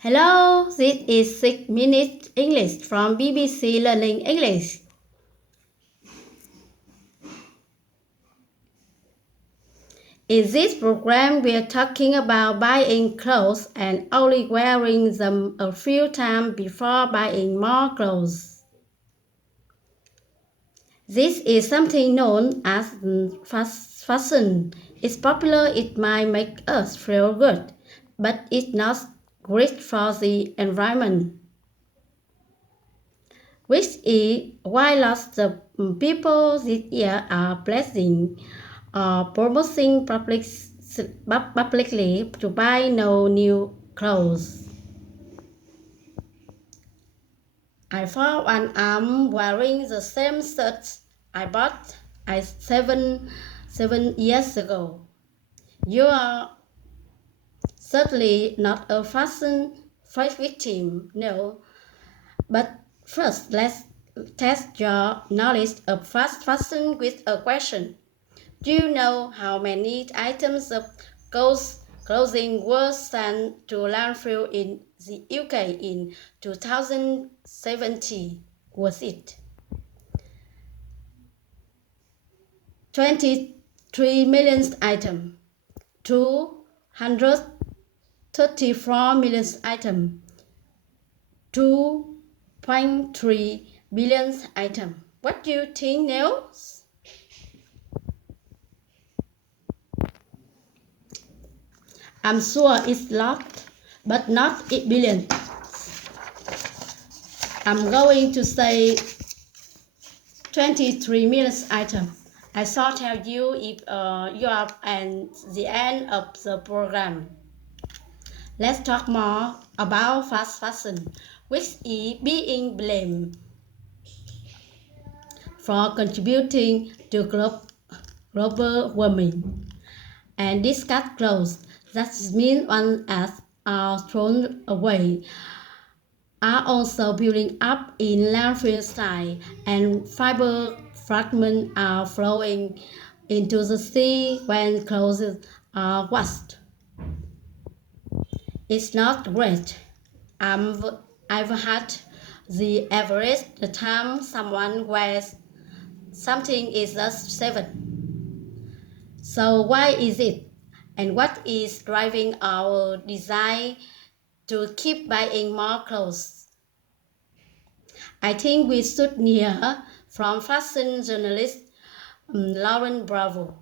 Hello, this is 6 Minutes English from BBC Learning English. In this program, we are talking about buying clothes and only wearing them a few times before buying more clothes. This is something known as fast fashion. It's popular, it might make us feel good, but it's not great for the environment. Which is why lots of people this year are pledging or promoting publicly to buy no new clothes. I found one arm wearing the same shirt I bought 7 years ago. You are certainly not a fashion victim, no. But first, let's test your knowledge of fast fashion with a question. Do you know how many items of clothing were sent to landfill in the UK in 2017? Was it 23 million items, 234 million items, 2.3 billion items? What do you think now? I'm sure it's lot, but not 8 billion. I'm going to say 23 million items. I shall tell you if you are at the end of the program. Let's talk more about fast fashion, which is being blamed for contributing to global warming, and discard clothes that means one as are thrown away are also building up in landfill site, and fiber fragments are flowing into the sea when clothes are washed. It's not great. I've had the average the time someone wears something is just 7. So why is it? And what is driving our desire to keep buying more clothes? I think we should hear from fashion journalist Lauren Bravo,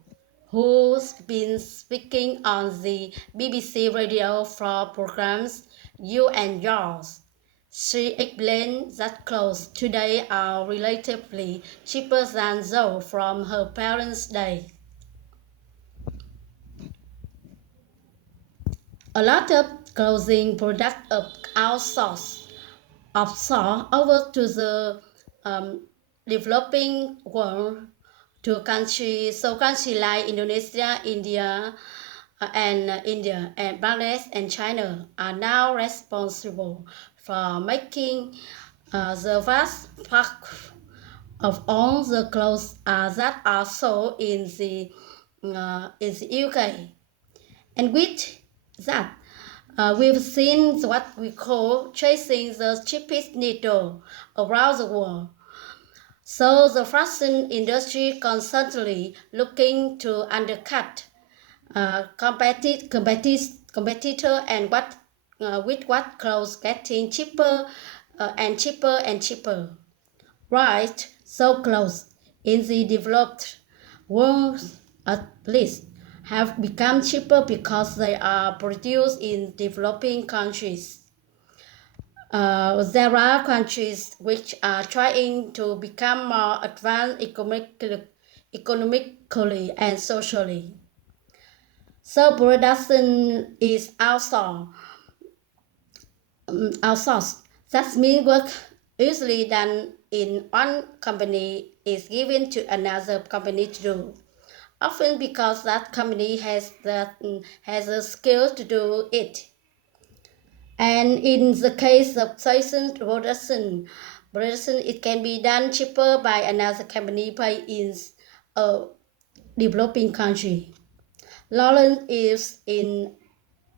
who's been speaking on the BBC radio for programs You and Yours. She explained that clothes today are relatively cheaper than those from her parents' day. A lot of clothing products are outsourced over to the developing world, to countries like Indonesia, India, and Bangladesh and China are now responsible for making the vast part of all the clothes that are sold in the UK. And with that, we've seen what we call chasing the cheapest needle around the world. So the fashion industry constantly looking to undercut competitor and with what clothes getting cheaper and cheaper and cheaper. Right, so clothes in the developed world at least have become cheaper because they are produced in developing countries. There are countries which are trying to become more advanced economically and socially. So production is outsourced. That means work usually done in one company is given to another company to do, often because that company has the skill to do it. And in the case of fashion production, it can be done cheaper by another company based in a developing country. Lawrence is in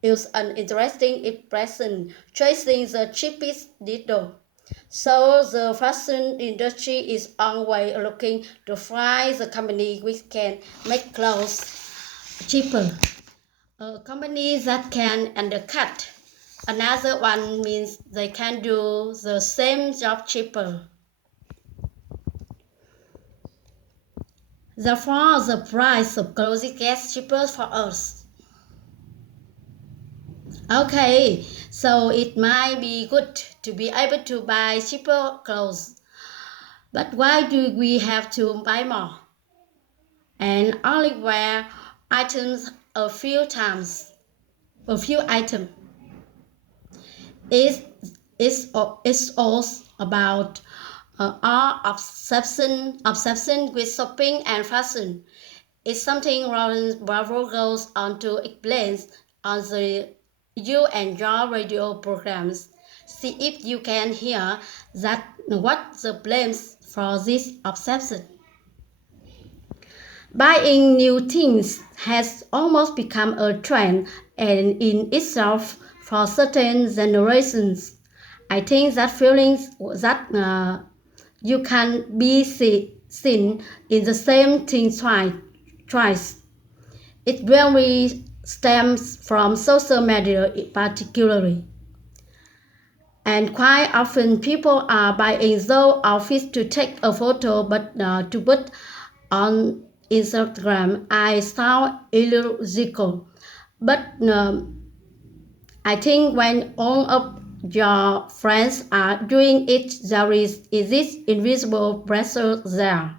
use an interesting expression, chasing the cheapest needle. So the fashion industry is always looking to find the company which can make clothes cheaper. A company that can undercut another one means they can do the same job cheaper. Therefore, the price of clothes gets cheaper for us. Okay, so it might be good to be able to buy cheaper clothes. But why do we have to buy more? And only wear items a few times, a few items. It's also about our obsession with shopping and fashion. It's something Lawrence Bravo goes on to explain on the You and Your radio programs. See if you can hear that what the blames for this obsession. Buying new things has almost become a trend and in itself for certain generations. I think that feelings that you can be seen in the same thing twice. It really stems from social media particularly. And quite often people are buying those outfits to take a photo but to put on Instagram. I sound illogical. But I think when all of your friends are doing it, there is this invisible pressure there.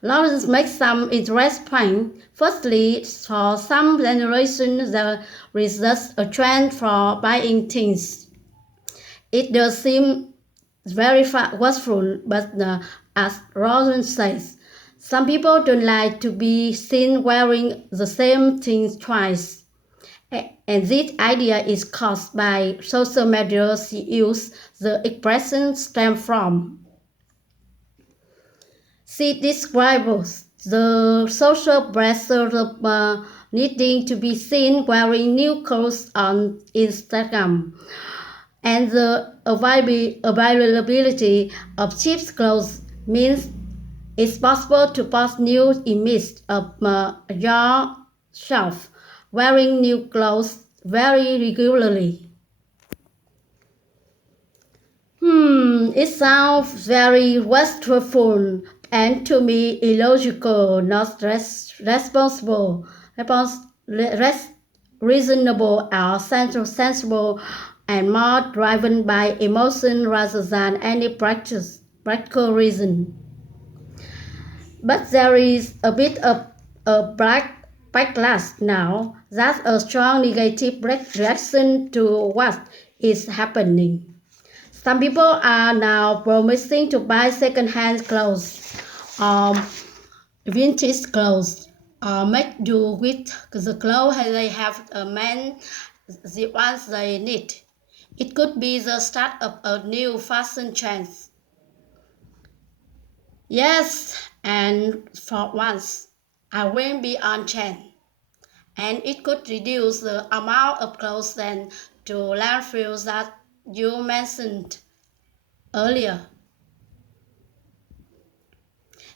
Lawrence makes some interesting points. Firstly, for some generations, there is just a trend for buying things. It does seem very wasteful, but as Lawrence says, some people don't like to be seen wearing the same thing twice. And this idea is caused by social media use the expression stem from. She describes the social pressure of needing to be seen wearing new clothes on Instagram and the availability of cheap clothes means it's possible to post new images of yourself wearing new clothes very regularly. It sounds very wasteful and to me illogical, not responsible, reasonable or sensible, and more driven by emotion rather than any practical reason. But there is a bit of a backlash now. That's a strong negative reaction to what is happening. Some people are now promising to buy second-hand clothes or vintage clothes or make do with the clothes they have made the ones they need. It could be the start of a new fashion trend. Yes, and for once, I will be on trend. And it could reduce the amount of clothes sent to landfills that you mentioned earlier.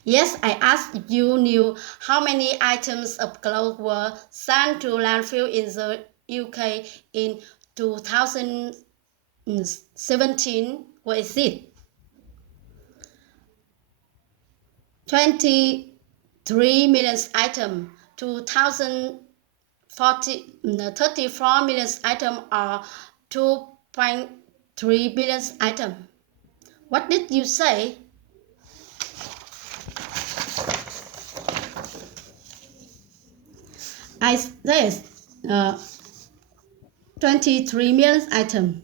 Yes, I asked you knew how many items of clothes were sent to landfill in the UK in 2017. What is it? 23 million items. 34 million items or 2.3 billion items. What did you say? I said 23 million items.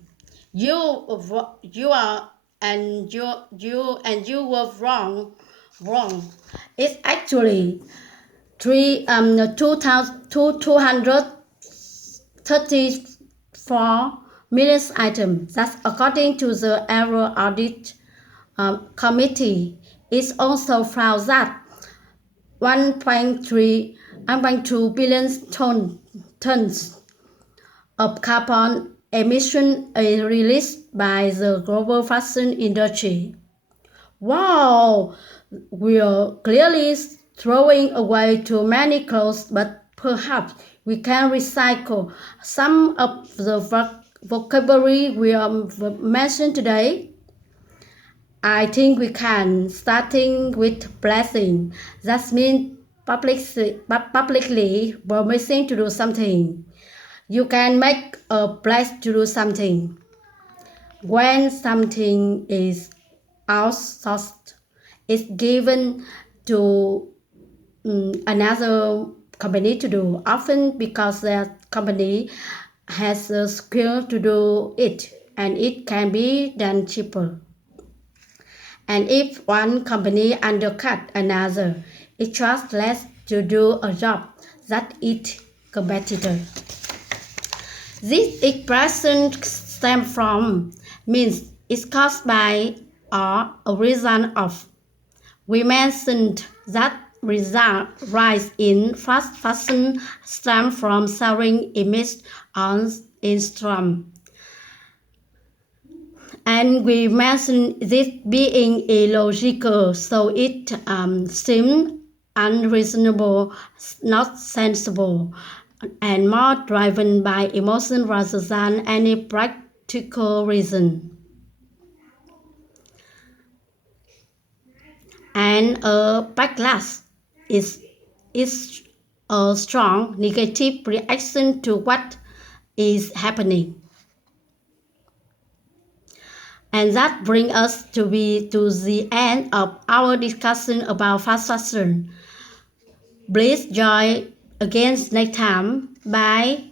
You are and you were wrong. It's actually 234 million items. That's according to the Aero Audit Committee. It's also found that 1.2 billion tons of carbon emission is released by the global fashion industry. Wow, we're clearly throwing away too many clothes, but perhaps we can recycle some of the vocabulary we have mentioned today. I think we can, starting with blessing. That means publicly promising to do something. You can make a pledge to do something. When something is outsourced, it's given to another company to do, often because that company has the skill to do it and it can be done cheaper. And if one company undercut another, it costs less to do a job that its competitor. This expression stems from means it's caused by or a result of. We mentioned that rise in fast fashion stems from selling images on Instagram. And we mentioned this being illogical, so it seemed unreasonable, not sensible, and more driven by emotion rather than any practical reason. And a backlash is a strong negative reaction to what is happening. And that brings us to the end of our discussion about fast fashion. Please join again next time. Bye.